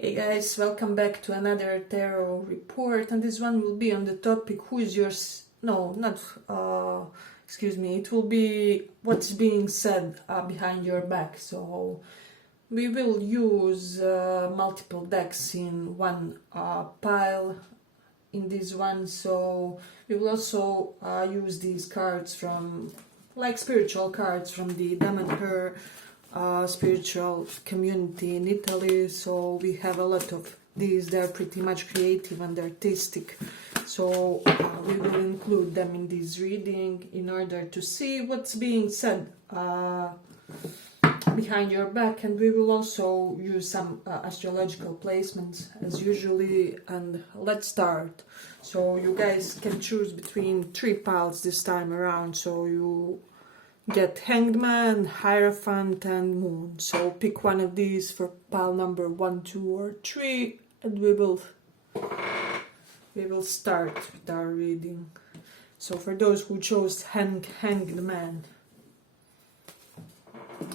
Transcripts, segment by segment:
Hey guys, welcome back to another tarot report, and this one will be on the topic who is your no, not excuse me, it will be what's being said behind your back. So we will use multiple decks in one pile in this one. So we will also use these cards from like spiritual cards from the Dam and Her spiritual community in Italy. So we have a lot of these. They're pretty much creative and artistic, so we will include them in this reading in order to see what's being said behind your back. And we will also use some astrological placements as usually, and let's start. So you guys can choose between three piles this time around, so you get Hanged Man, Hierophant and Moon. So pick one of these for pile number 1, 2 or 3, and we will start with our reading. So for those who chose Hanged Man,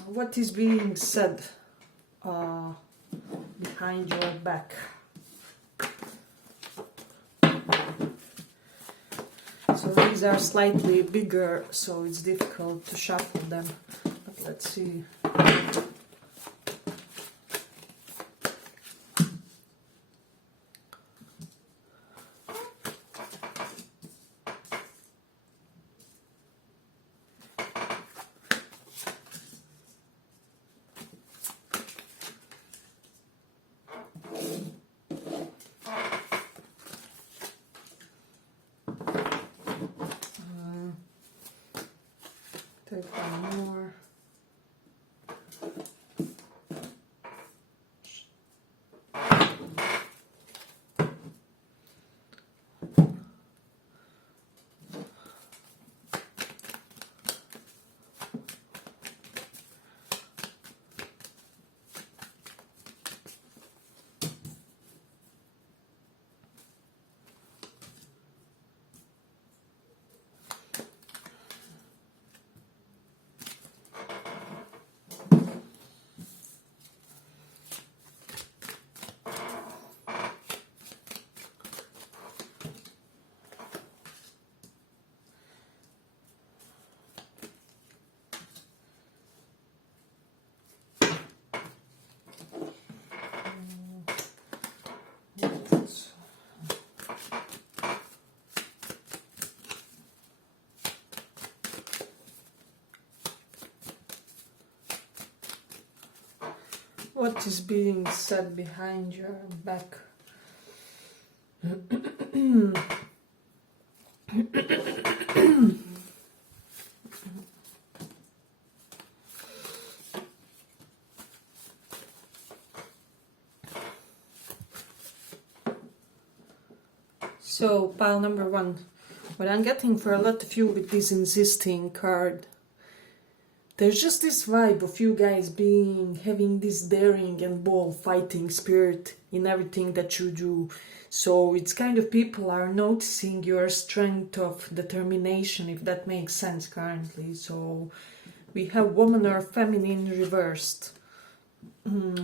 what is being said behind your back? So these are slightly bigger, so it's difficult to shuffle them, but let's see. Take one more. What is being said behind your back? So pile number 1, what I'm getting for a lot of you with this insisting card, there's just this vibe of you guys having this daring and bold fighting spirit in everything that you do. So it's kind of people are noticing your strength of determination, if that makes sense currently. So we have woman or feminine reversed.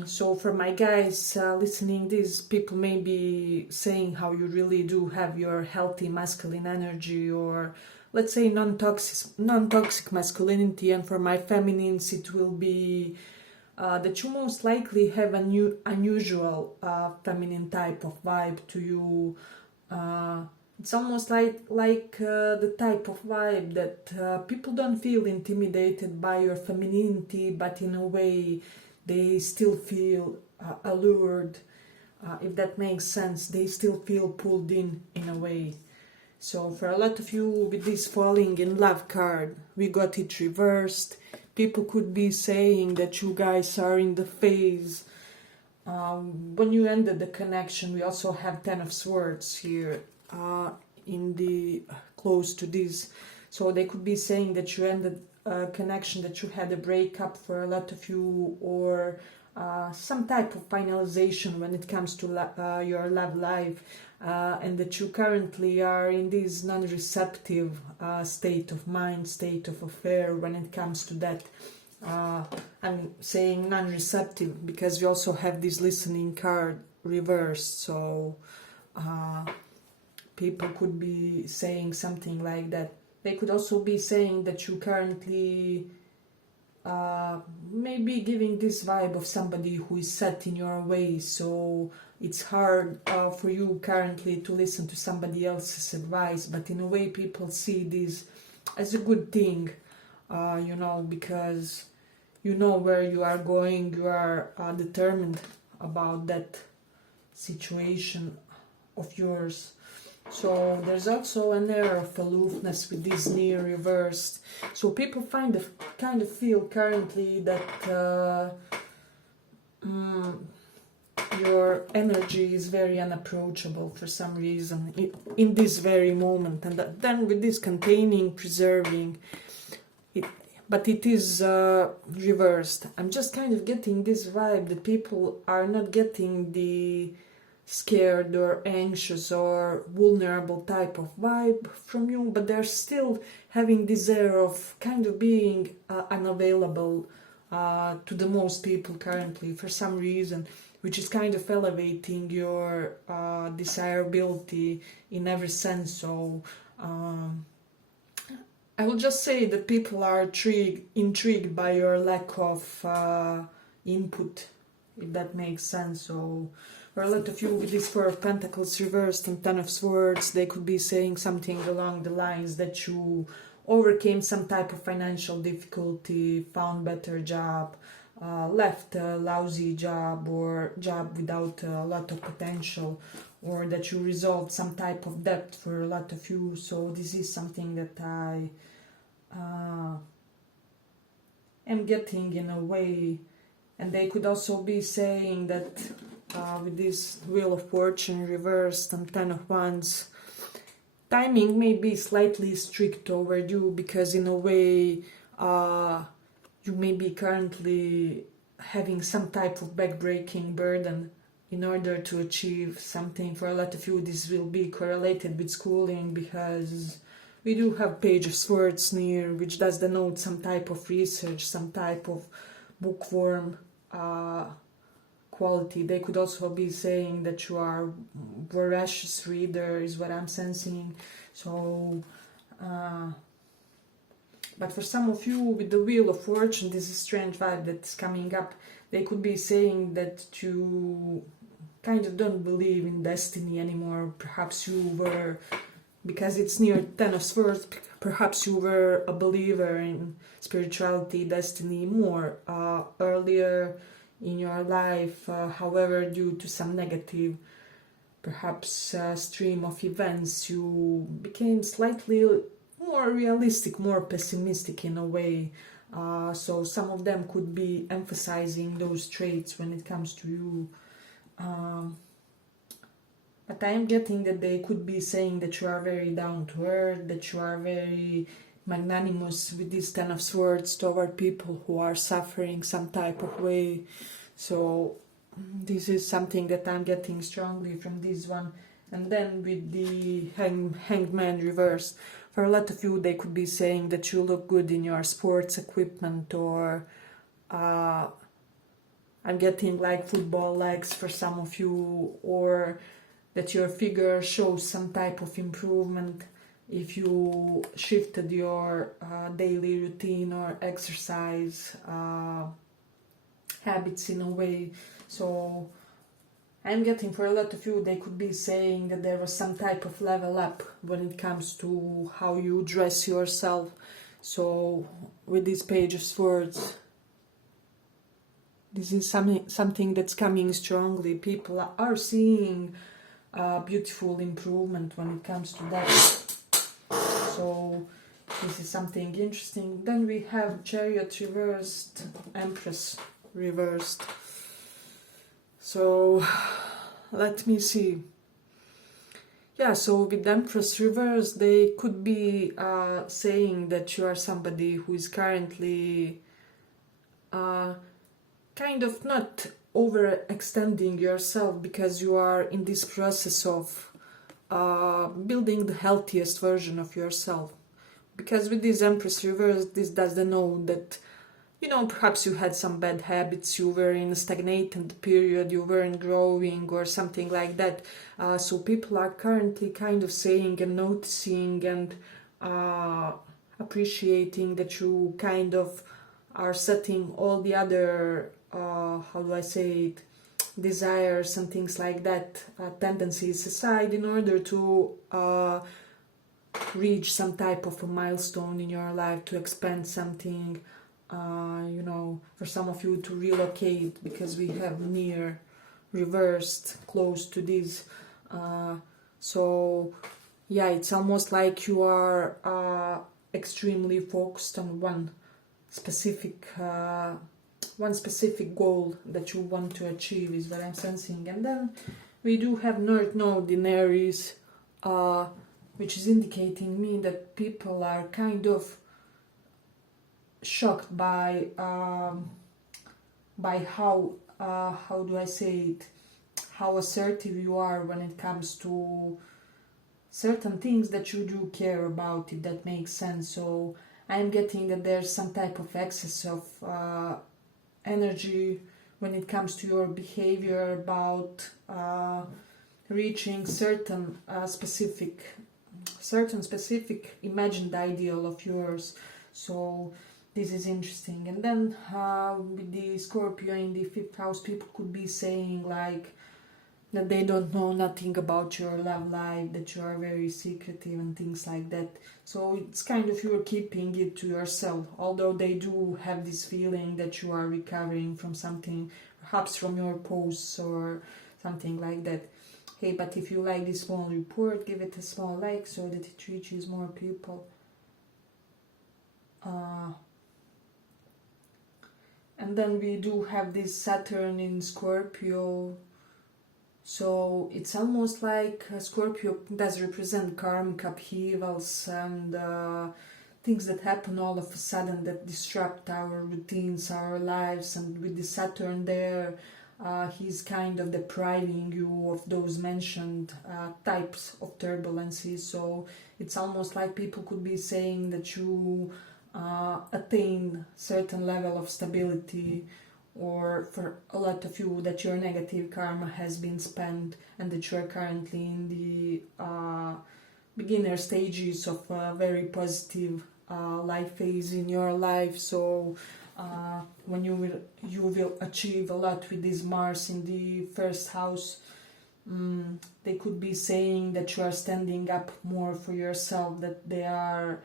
So for my guys listening, these people may be saying how you really do have your healthy masculine energy, or let's say non-toxic masculinity. And for my feminines, it will be that you most likely have a unusual feminine type of vibe to you. It's almost like the type of vibe that people don't feel intimidated by your femininity, but in a way they still feel allured, if that makes sense. They still feel pulled in a way. So for a lot of you with this falling in love card, we got it reversed. People could be saying that you guys are in the phase when you ended the connection. We also have 10 of Swords here in the close to this. So they could be saying that you ended a connection, that you had a breakup for a lot of you, or some type of finalization when it comes to your love life, and that you currently are in this non-receptive state of mind, state of affair when it comes to that. I'm saying non-receptive because we also have this listening card reversed. So people could be saying something like that. They could also be saying that you currently maybe giving this vibe of somebody who is set in your way, so it's hard for you currently to listen to somebody else's advice, but in a way people see this as a good thing, you know, because you know where you are going, you are determined about that situation of yours. So there's also an air of aloofness with this near reversed. So people kind of feel currently that your energy is very unapproachable for some reason in this very moment. And then with this containing, preserving, but it is reversed. I'm just kind of getting this vibe that people are not getting the scared or anxious or vulnerable type of vibe from you, but they're still having this air of kind of being unavailable to the most people currently for some reason, which is kind of elevating your desirability in every sense. So I will just say that people are intrigued by your lack of input, if that makes sense. So for a lot of you with this Four of Pentacles reversed and Ten of Swords, they could be saying something along the lines that you overcame some type of financial difficulty, found better job, left a lousy job or job without a lot of potential, or that you resolved some type of debt for a lot of you. So this is something that I am getting in a way. And they could also be saying that with this Wheel of Fortune reversed and Ten of Wands, timing may be slightly strict toward you, because in a way you may be currently having some type of backbreaking burden in order to achieve something. For a lot of you this will be correlated with schooling, because we do have Page of Swords near, which does denote some type of research, some type of bookworm quality. They could also be saying that you are voracious reader, is what I'm sensing. So but for some of you with the Wheel of Fortune, this is a strange vibe that's coming up. They could be saying that you kind of don't believe in destiny anymore. Perhaps you were, because it's near Ten of Swords, perhaps you were a believer in spirituality, destiny more earlier in your life. However, due to some negative, perhaps stream of events, you became slightly more realistic, more pessimistic in a way. So some of them could be emphasizing those traits when it comes to you. But I am getting that they could be saying that you are very down to earth, that you are very magnanimous with this Ten of Swords toward people who are suffering some type of way. So this is something that I'm getting strongly from this one. And then with the Hanged Man reversed, for a lot of you they could be saying that you look good in your sports equipment, or I'm getting like football legs for some of you, or that your figure shows some type of improvement if you shifted your daily routine or exercise habits in a way. So I'm getting for a lot of you, they could be saying that there was some type of level up when it comes to how you dress yourself. So with this Page of Swords, this is something that's coming strongly. People are seeing beautiful improvement when it comes to that. So this is something interesting. Then we have Chariot reversed, Empress reversed. So let me see. Yeah, so with Empress reversed, they could be saying that you are somebody who is currently kind of not overextending yourself, because you are in this process of building the healthiest version of yourself. Because with this Empress reverse, this does denote that you know, perhaps you had some bad habits, you were in a stagnated period, you weren't growing or something like that. So people are currently kind of saying and noticing and appreciating that you kind of are setting all the other, how do I say it, desires and things like that, tendencies aside in order to reach some type of a milestone in your life, to expand something, you know, for some of you to relocate, because we have near, reversed, close to this. So yeah, it's almost like you are extremely focused on one specific goal that you want to achieve, is what I'm sensing. And then we do have North Node in Aries, which is indicating me that people are kind of shocked by how do I say it, how assertive you are when it comes to certain things that you do care about, if that makes sense. So I'm getting that there's some type of excess of energy when it comes to your behavior about reaching certain specific imagined ideal of yours. So this is interesting. And then with the Scorpio in the 5th house, people could be saying like that they don't know nothing about your love life, that you are very secretive and things like that. So it's kind of you're keeping it to yourself, although they do have this feeling that you are recovering from something, perhaps from your posts or something like that. Hey, but if you like this small report, give it a small like so that it reaches more people. And then we do have this Saturn in Scorpio. So it's almost like Scorpio does represent karmic upheavals and things that happen all of a sudden that disrupt our routines, our lives. And with the Saturn there, he's kind of depriving you of those mentioned types of turbulences. So it's almost like people could be saying that you attain certain level of stability, or for a lot of you that your negative karma has been spent and that you are currently in the beginner stages of a very positive life phase in your life. So when you will achieve a lot with this Mars in the 1st house, they could be saying that you are standing up more for yourself, that they are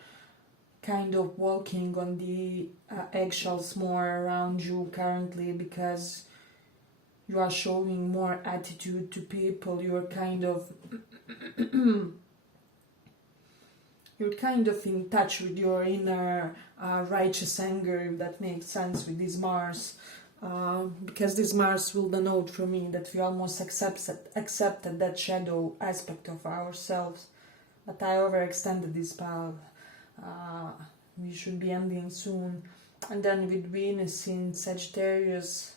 kind of walking on the eggshells more around you currently, because you are showing more attitude to people. You're kind of in touch with your inner righteous anger, if that makes sense, with this Mars, because this Mars will denote for me that we almost accepted that shadow aspect of ourselves. But I overextended this power. We should be ending soon. And then with Venus in Sagittarius,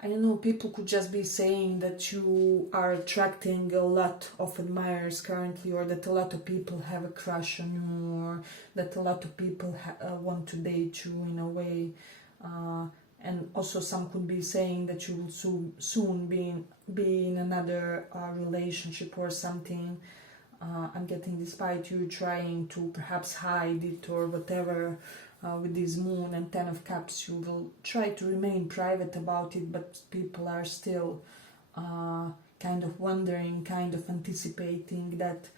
I don't know, people could just be saying that you are attracting a lot of admirers currently, or that a lot of people have a crush on you, or that a lot of people want to date you in a way. And also some could be saying that you will soon be in another relationship or something. I'm getting, despite you trying to perhaps hide it or whatever, with this Moon and 10 of Cups, you will try to remain private about it, but people are still kind of wondering, kind of anticipating that.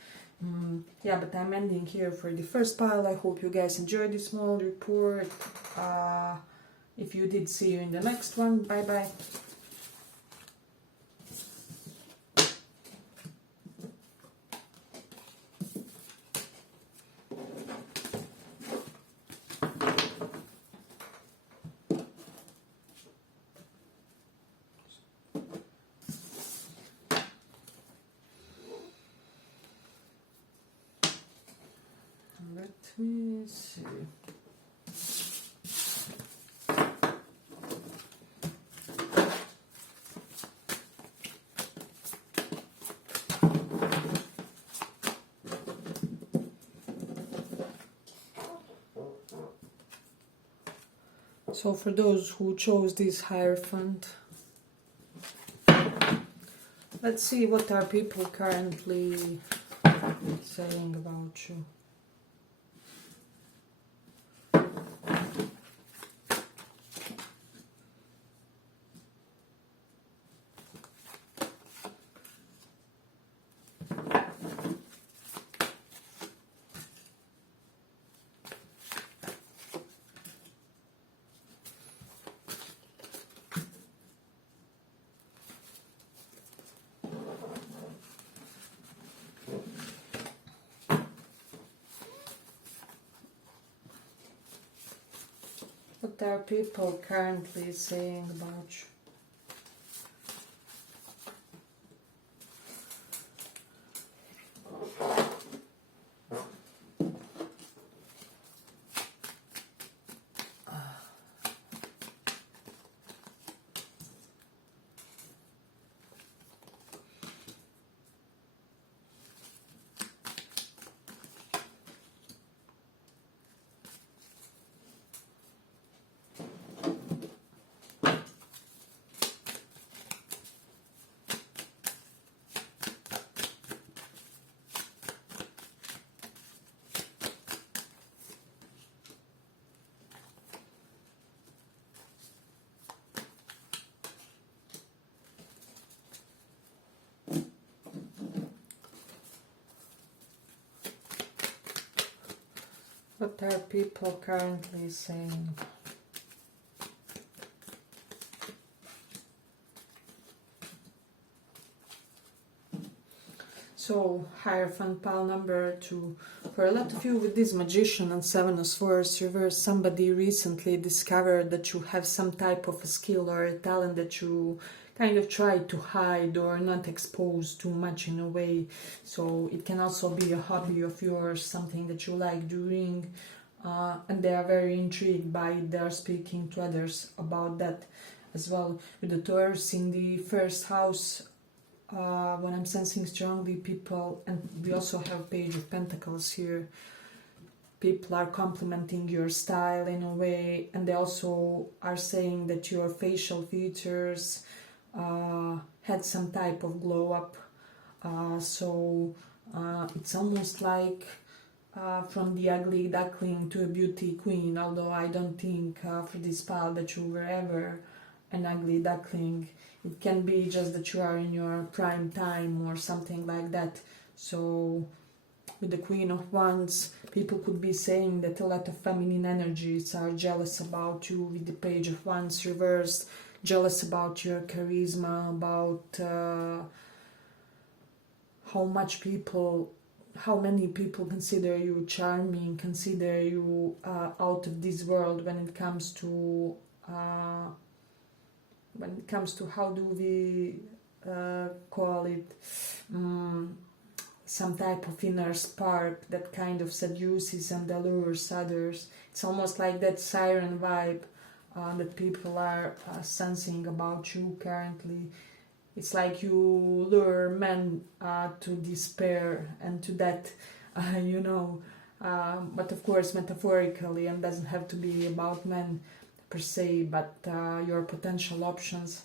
Yeah, but I'm ending here for the first pile. I hope you guys enjoyed this small report. If you did, see you in the next one. Bye bye. Let me see. So for those who chose this Hierophant, let's see what are people currently saying about you. What are people currently saying about you? What are people currently saying? So, Hierophant pile number 2. For a lot of you with this Magician and Seven of Swords reverse, somebody recently discovered that you have some type of a skill or a talent that you kind of try to hide or not expose too much in a way. So it can also be a hobby of yours, something that you like doing, and they are very intrigued by it. They are speaking to others about that as well. With the Taurus in the first house, when I'm sensing strongly people, and we also have Page of Pentacles here, people are complimenting your style in a way, and they also are saying that your facial features had some type of glow up. So it's almost like from the ugly duckling to a beauty queen, although I don't think for this pile that you were ever an ugly duckling. It can be just that you are in your prime time or something like that. So with the Queen of Wands, people could be saying that a lot of feminine energies are jealous about you. With the Page of Wands reversed, jealous about your charisma, about how many people consider you charming, consider you out of this world when it comes to how do we call it, some type of inner spark that kind of seduces and allures others. It's almost like that siren vibe that people are sensing about you currently. It's like you lure men to despair and to death, but of course metaphorically, and doesn't have to be about men per se, but your potential options,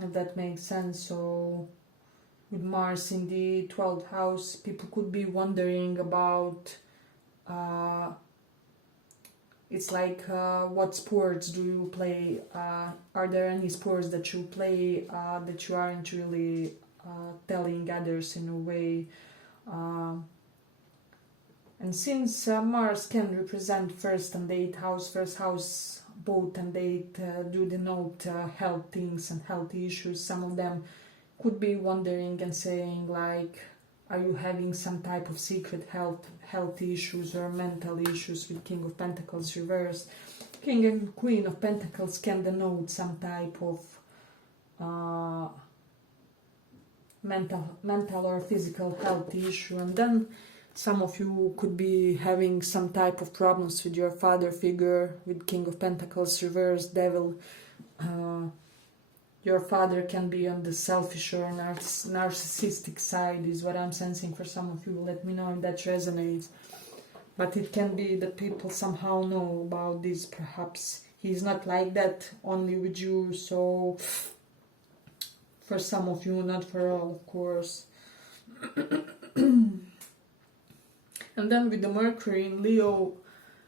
if that makes sense. So with Mars in the 12th house, people could be wondering about it's like what sports do you play, are there any sports that you play that you aren't really telling others in a way, and since Mars can represent first and 8th house, first house both and 8 do denote health things and health issues, some of them could be wondering and saying like, are you having some type of secret health issues or mental issues? With King of Pentacles reversed, King and Queen of Pentacles can denote some type of mental or physical health issue, and then some of you could be having some type of problems with your father figure. With King of Pentacles reversed, Devil, your father can be on the selfish or narcissistic side, is what I'm sensing for some of you. Let me know if that resonates. But it can be that people somehow know about this. Perhaps he's not like that only with you. So for some of you, not for all, of course. And then with the Mercury in Leo,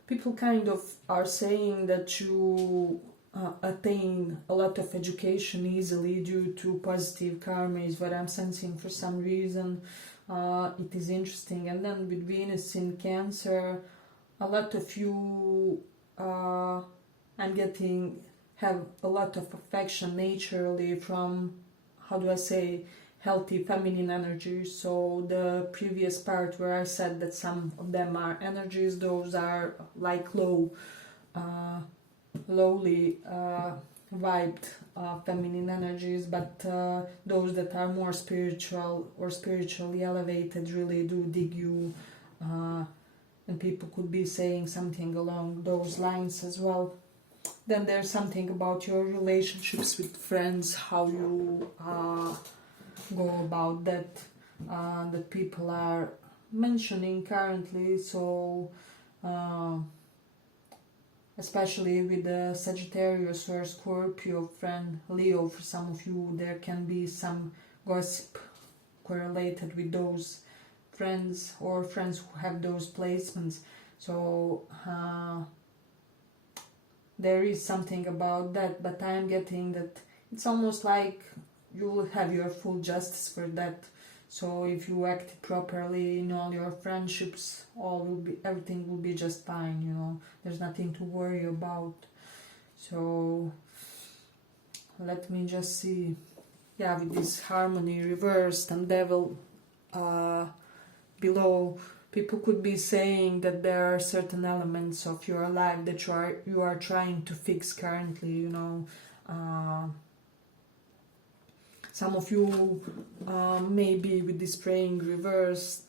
people kind of are saying that you attain a lot of education easily due to positive karma, is what I'm sensing for some reason. It is interesting. And then with Venus in Cancer, a lot of you, I'm getting, have a lot of affection naturally from, how do I say, healthy feminine energy. So the previous part where I said that some of them are energies, those are like lowly vibed feminine energies, but those that are more spiritual or spiritually elevated really do dig you, and people could be saying something along those lines as well. Then there's something about your relationships with friends, how you go about that, that people are mentioning currently. So especially with the Sagittarius or Scorpio friend Leo, for some of you there can be some gossip correlated with those friends or friends who have those placements. So there is something about that, but I am getting that it's almost like you will have your full justice for that. So if you act properly in all your friendships, everything will be just fine, you know. There's nothing to worry about. So let me just see. Yeah, with this harmony reversed and devil below, people could be saying that there are certain elements of your life that you are trying to fix currently, you know. Some of you, maybe with this praying reversed,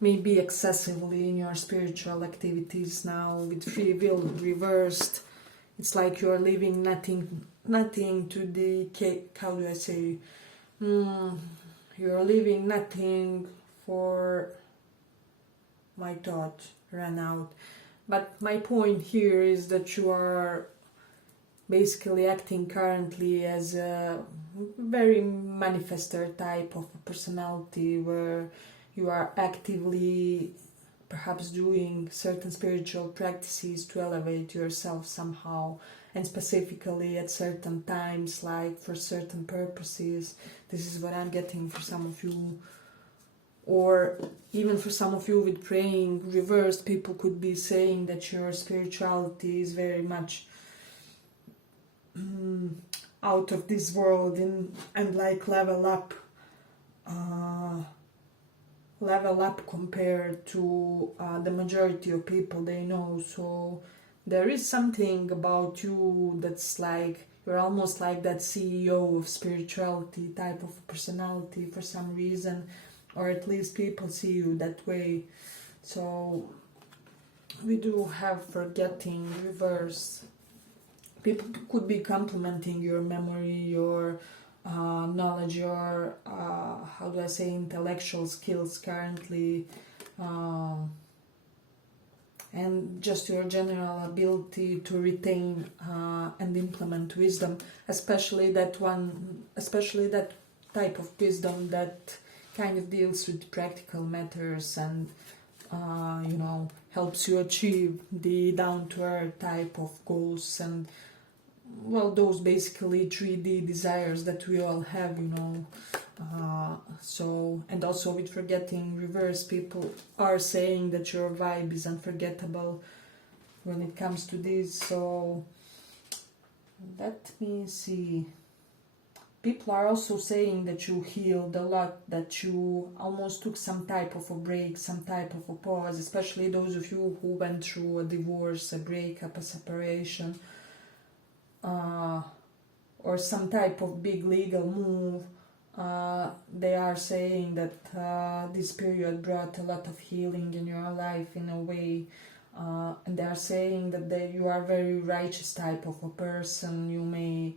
maybe excessively in your spiritual activities now. With free will reversed, it's like you're leaving nothing to the, how do I say, you're leaving nothing for, my thought ran out. But my point here is that you are basically acting currently as a very manifester type of personality, where you are actively perhaps doing certain spiritual practices to elevate yourself somehow, and specifically at certain times, like for certain purposes. This is what I'm getting for some of you. Or even for some of you with praying reversed, people could be saying that your spirituality is very much out of this world and like level up compared to the majority of people they know. So there is something about you that's like you're almost like that CEO of spirituality type of personality for some reason, or at least people see you that way. So we do have forgetting reverse. People could be complimenting your memory, your knowledge, your how do I say, intellectual skills currently, and just your general ability to retain and implement wisdom, especially that type of wisdom that kind of deals with practical matters and you know, helps you achieve the down-to-earth type of goals and, well, those basically 3D desires that we all have, you know. So, and also with forgetting reverse, people are saying that your vibe is unforgettable when it comes to this. So let me see. People are also saying that you healed a lot, that you almost took some type of a break, some type of a pause, especially those of you who went through a divorce, a breakup, a separation, or some type of big legal move. They are saying that this period brought a lot of healing in your life in a way, and they are saying that you are a very righteous type of a person. You may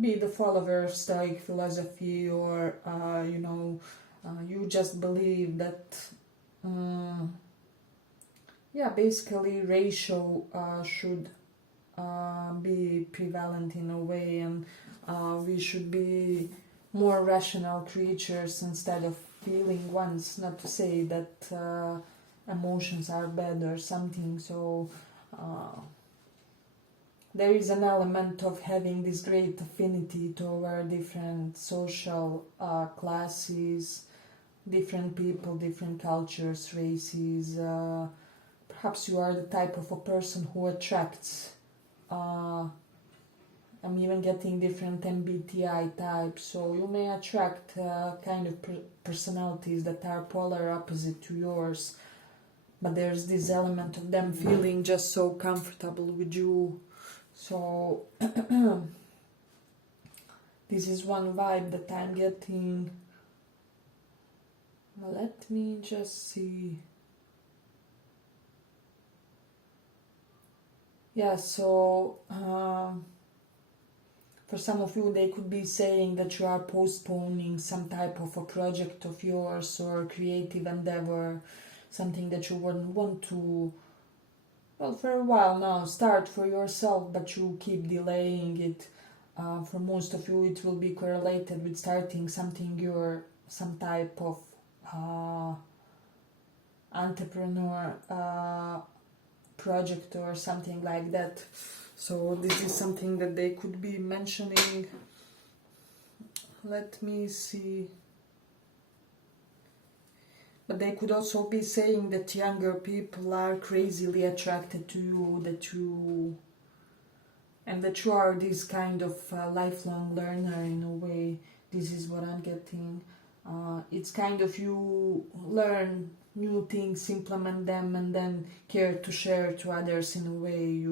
be the follower of Stoic philosophy, or you know, you just believe that yeah, basically ratio should be prevalent in a way, and we should be more rational creatures instead of feeling ones. Not to say that emotions are bad or something. So there is an element of having this great affinity toward different social classes, different people, different cultures, races. Perhaps you are the type of a person who attracts. I'm even getting different MBTI types, so you may attract kind of personalities that are polar opposite to yours, but there's this element of them feeling just so comfortable with you. So this is one vibe that I'm getting. Let me just see. Yeah, so for some of you, they could be saying that you are postponing some type of a project of yours or creative endeavor, something that you wouldn't want to, well, for a while now, start for yourself, but you keep delaying it. For most of you, it will be correlated with starting something some type of entrepreneur project or something like that. So this is something that they could be mentioning. Let me see. But they could also be saying that younger people are crazily attracted to you, and that you are this kind of lifelong learner in a way. This is what I'm getting. It's kind of you learn new things, implement them, and then care to share to others in a way.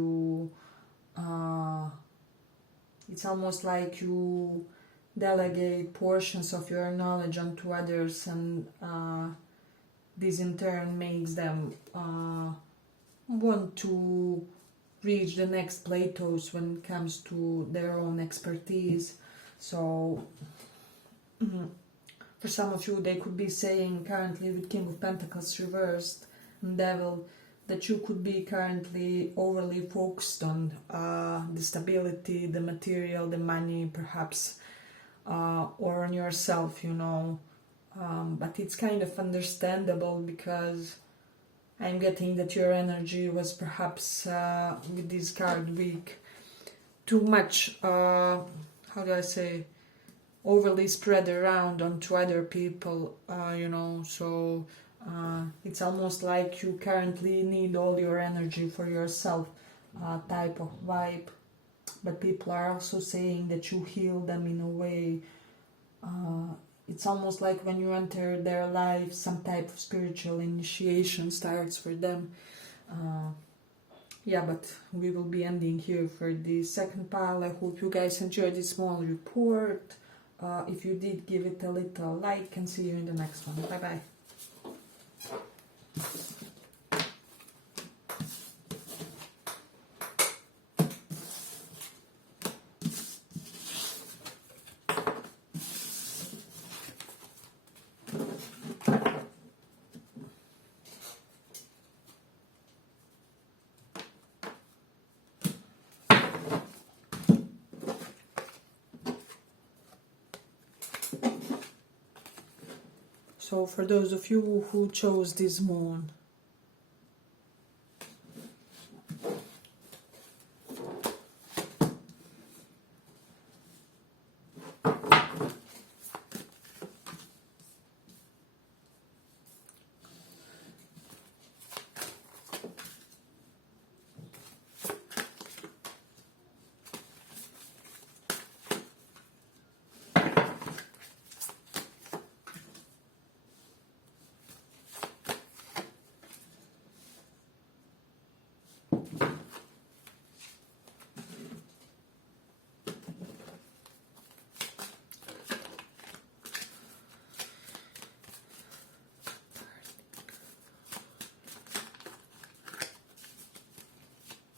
It's almost like you delegate portions of your knowledge onto others, and this in turn makes them want to reach the next plateaus when it comes to their own expertise. So for some of you, they could be saying currently with King of Pentacles reversed and Devil that you could be currently overly focused on the stability, the material, the money perhaps, or on yourself, but it's kind of understandable, because I'm getting that your energy was perhaps with this card week too much, how do I say, overly spread around onto other people, so it's almost like you currently need all your energy for yourself, type of vibe. But people are also saying that you heal them in a way. It's almost like when you enter their life, some type of spiritual initiation starts for them. Yeah, but we will be ending here for the second pile. I hope you guys enjoyed this small report. If you did, give it a little like, and see you in the next one. Bye bye. So for those of you who chose this moon,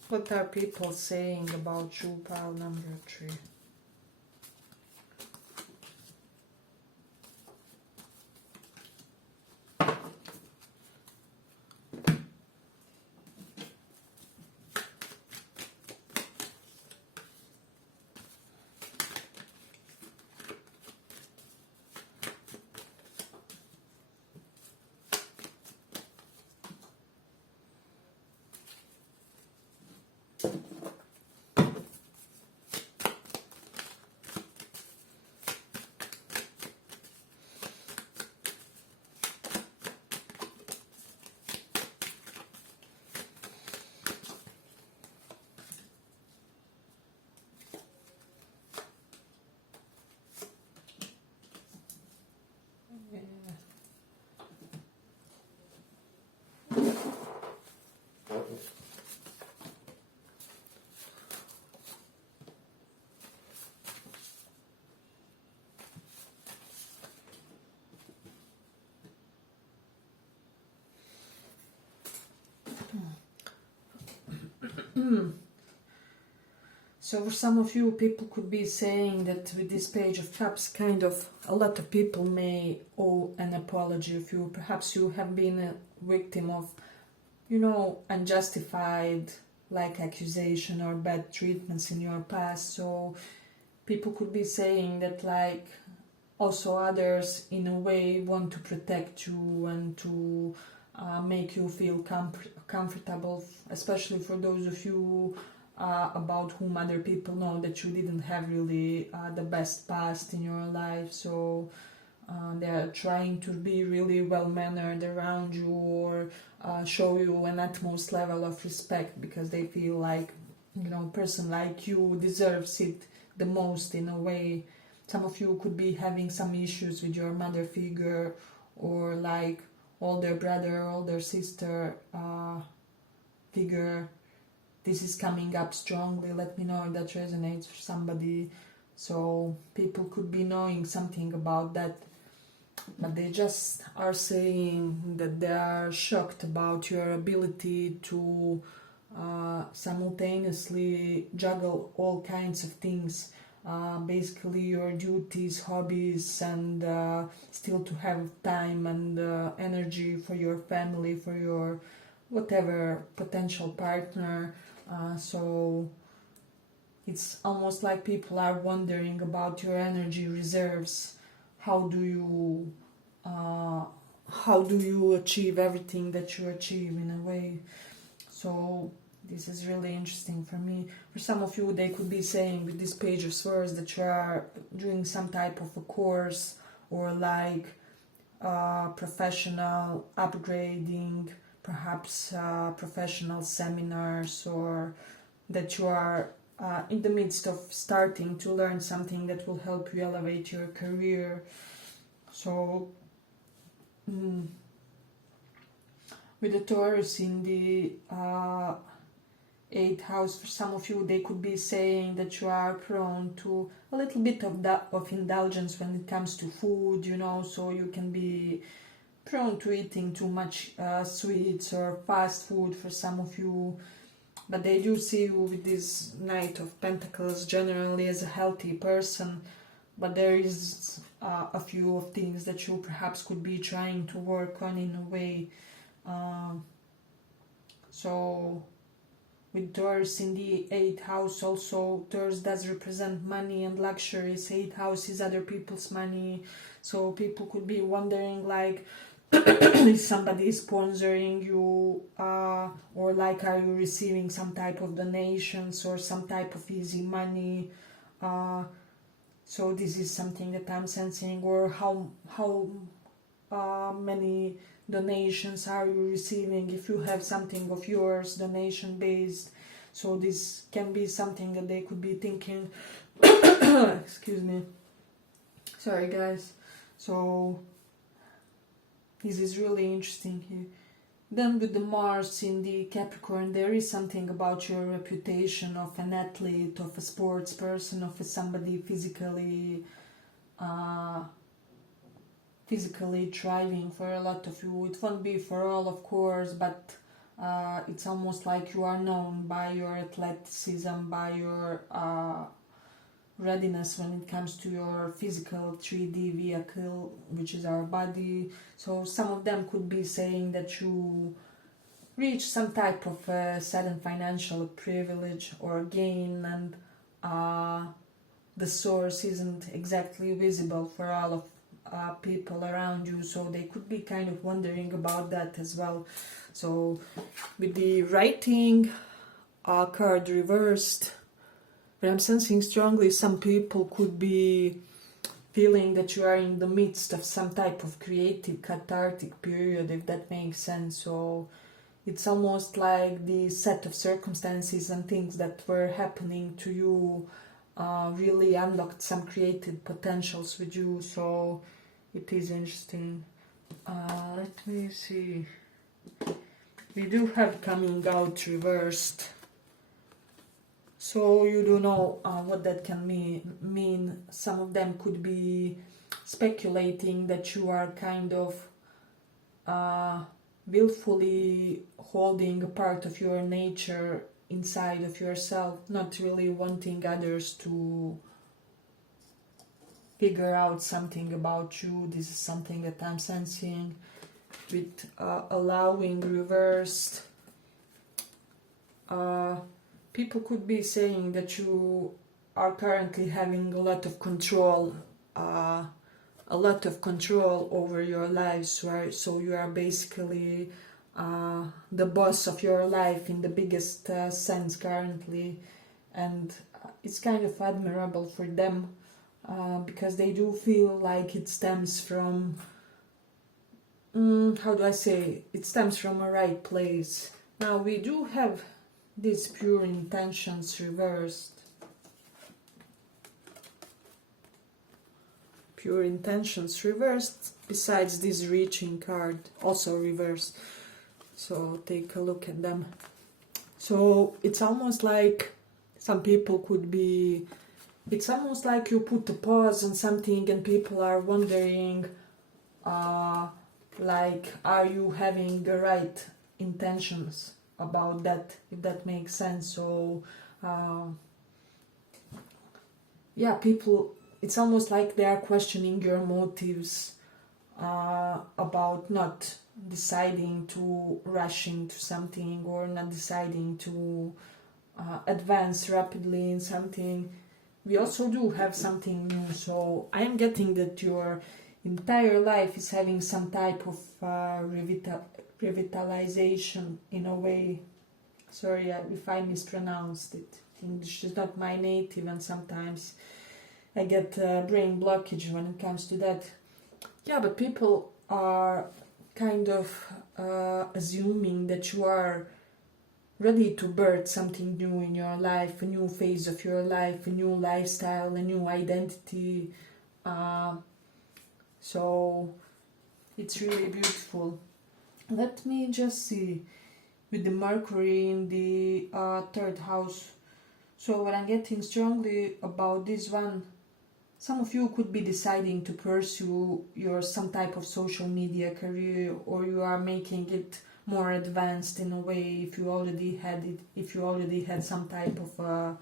what are people saying about you, pile number 3? So for some of you, people could be saying that with this Page of Cups, kind of a lot of people may owe an apology of you. Perhaps you have been a victim of, you know, unjustified like accusation or bad treatments in your past. So people could be saying that like also others in a way want to protect you and to make you feel comfortable, especially for those of you about whom other people know that you didn't have really the best past in your life. So they are trying to be really well-mannered around you or show you an utmost level of respect because they feel like, you know, a person like you deserves it the most in a way. Some of you could be having some issues with your mother figure or like older brother, older sister figure. This is coming up strongly. Let me know if that resonates for somebody. So people could be knowing something about that, but they just are saying that they are shocked about your ability to simultaneously juggle all kinds of things. Basically your duties, hobbies, and still to have time and energy for your family, for your whatever potential partner. So it's almost like people are wondering about your energy reserves. How do you achieve everything that you achieve in a way? So this is really interesting for me. For some of you, they could be saying with this Page of Swords that you are doing some type of a course or like professional upgrading, perhaps professional seminars, or that you are in the midst of starting to learn something that will help you elevate your career. So with the Taurus in the 8th house, for some of you, they could be saying that you are prone to a little bit of indulgence when it comes to food, you know, so you can be prone to eating too much sweets or fast food for some of you. But they do see you with this Knight of Pentacles generally as a healthy person, but there is a few of things that you perhaps could be trying to work on in a way. So with Taurus in the 8th house, also Taurus does represent money and luxuries. 8th house is other people's money, so people could be wondering like if somebody is sponsoring you or like are you receiving some type of donations or some type of easy money. So this is something that I'm sensing. Or how many donations are you receiving if you have something of yours donation based. So this can be something that they could be thinking. Excuse me, sorry guys. So this is really interesting here. Then with the Mars in the Capricorn, there is something about your reputation of an athlete, of a sports person, of somebody physically thriving for a lot of you. It won't be for all, of course, but it's almost like you are known by your athleticism, by your readiness when it comes to your physical 3D vehicle, which is our body. So some of them could be saying that you reach some type of sudden financial privilege or gain, and the source isn't exactly visible for all of people around you, so they could be kind of wondering about that as well. So with the writing card reversed, but I'm sensing strongly some people could be feeling that you are in the midst of some type of creative cathartic period, if that makes sense. So it's almost like the set of circumstances and things that were happening to you really unlocked some creative potentials with you. So it is interesting. Let me see. We do have coming out reversed. So you do know what that can mean. Some of them could be speculating that you are kind of willfully holding a part of your nature inside of yourself, not really wanting others to figure out something about you. This is something that I'm sensing with allowing reversed. People could be saying that you are currently having a lot of control over your lives, right? So you are basically the boss of your life in the biggest sense currently, and it's kind of admirable for them because they do feel like it stems from how do I say, it stems from a right place. Now we do have these pure intentions reversed. Pure intentions reversed, besides this reaching card, also reversed. So take a look at them. So it's almost like some people could be, it's almost like you put a pause on something and people are wondering, like, are you having the right intentions about that, if that makes sense. So yeah, people, it's almost like they are questioning your motives about not deciding to rush into something or not deciding to advance rapidly in something. We also do have something new, so I am getting that your entire life is having some type of revitalization in a way. Sorry if I mispronounced it. English is not my native, and sometimes I get brain blockage when it comes to that. Yeah, but people are kind of assuming that you are ready to birth something new in your life, a new phase of your life, a new lifestyle, a new identity. So it's really beautiful. Let me just see with the Mercury in the third house. So what I'm getting strongly about this one, some of you could be deciding to pursue your some type of social media career, or you are making it more advanced in a way if you already had it, if you already had some type of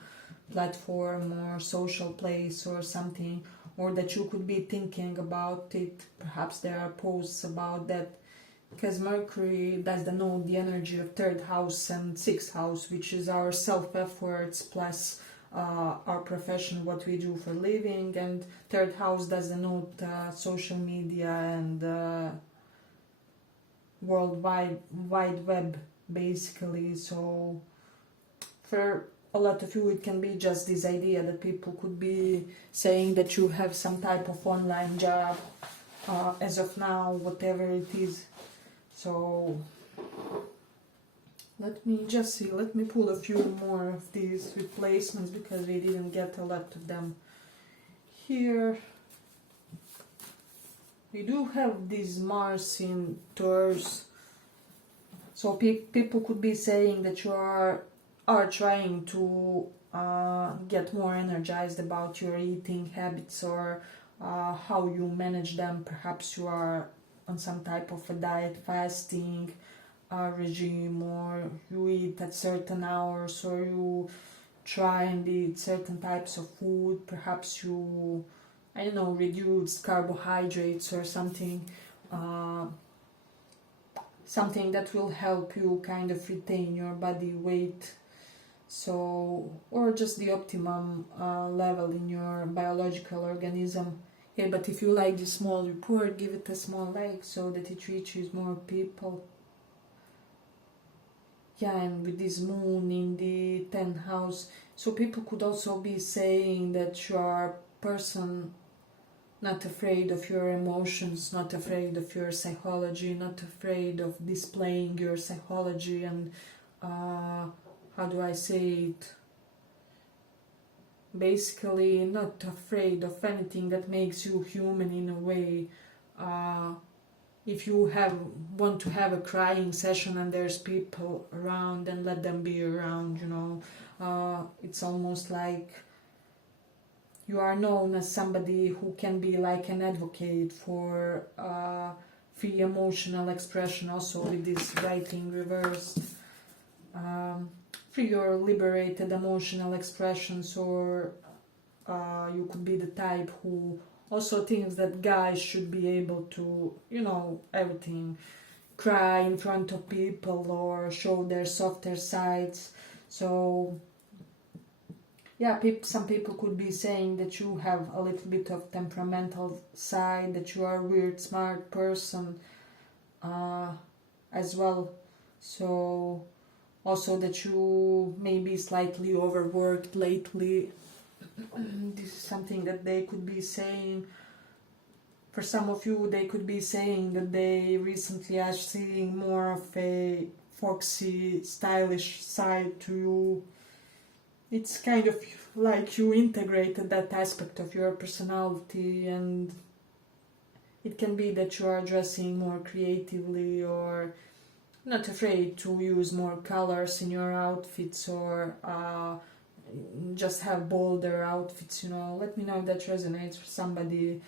platform or social place or something, or that you could be thinking about it. Perhaps there are posts about that, because Mercury does denote the energy of third house and sixth house, which is our self-efforts plus our profession, what we do for living, and third house does denote social media and wide web basically. So for a lot of you it can be just this idea that people could be saying that you have some type of online job as of now, whatever it is. So let me just see, let me pull a few more of these replacements because we didn't get a lot of them here. We do have this Mars in Taurus, so people could be saying that you are trying to get more energized about your eating habits or how you manage them. Perhaps you are on some type of a diet, fasting regime, or you eat at certain hours, or you try and eat certain types of food. Perhaps you, I don't know, reduce carbohydrates or something, something that will help you kind of retain your body weight. So, or just the optimum level in your biological organism. Yeah, but if you like this small report, give it a small like so that it reaches more people. Yeah, and with this moon in the 10th house, so people could also be saying that you are a person not afraid of your emotions, not afraid of your psychology, not afraid of displaying your psychology, and how do I say it? Basically not afraid of anything that makes you human in a way. If you want to have a crying session and there's people around, then let them be around, you know. It's almost like you are known as somebody who can be like an advocate for free emotional expression, also with this writing reversed. free or liberated emotional expressions, or you could be the type who also thinks that guys should be able to, you know, everything, cry in front of people or show their softer sides. So yeah, some people could be saying that you have a little bit of temperamental side, that you are a weird smart person as well. So also that you may be slightly overworked lately. This is something that they could be saying. For some of you, they could be saying that they recently are seeing more of a foxy, stylish side to you. It's kind of like you integrated that aspect of your personality, and it can be that you are dressing more creatively or not afraid to use more colors in your outfits, or just have bolder outfits, you know. Let me know if that resonates for somebody,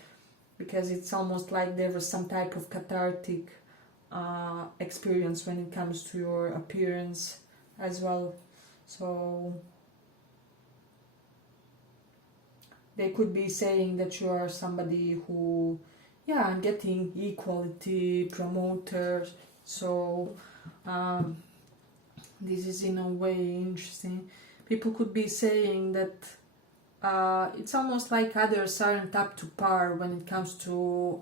because it's almost like there was some type of cathartic experience when it comes to your appearance as well. So they could be saying that you are somebody who, yeah, I'm getting equality, promoter. So this is in a way interesting. People could be saying that it's almost like others aren't up to par when it comes to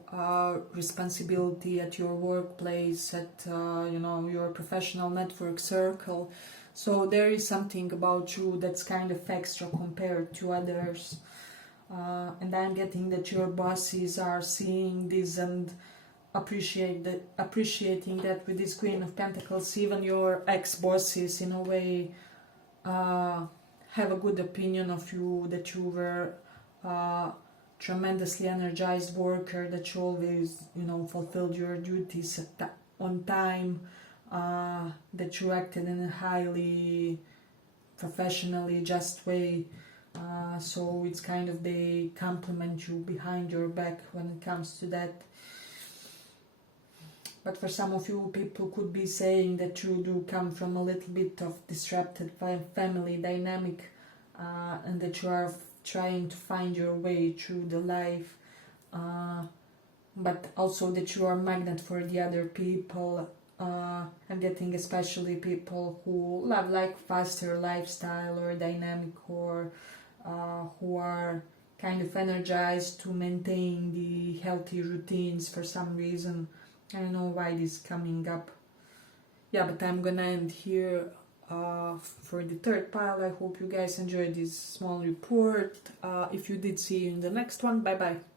responsibility at your workplace, at you know, your professional network circle. So there is something about you that's kind of extra compared to others. And I'm getting that your bosses are seeing this and appreciating that with this Queen of Pentacles. Even your ex-bosses, in a way, have a good opinion of you, that you were tremendously energized worker, that you always, you know, fulfilled your duties on time, that you acted in a highly professionally just way. So it's kind of, they compliment you behind your back when it comes to that. But for some of you, people could be saying that you do come from a little bit of disrupted family dynamic, and that you are trying to find your way through the life, but also that you are a magnet for the other people. I'm getting especially people who love like faster lifestyle or dynamic, or who are kind of energized to maintain the healthy routines for some reason. I don't know why this is coming up. Yeah, but I'm gonna end here for the third pile. I hope you guys enjoyed this small report. If you did, see you in the next one. Bye bye.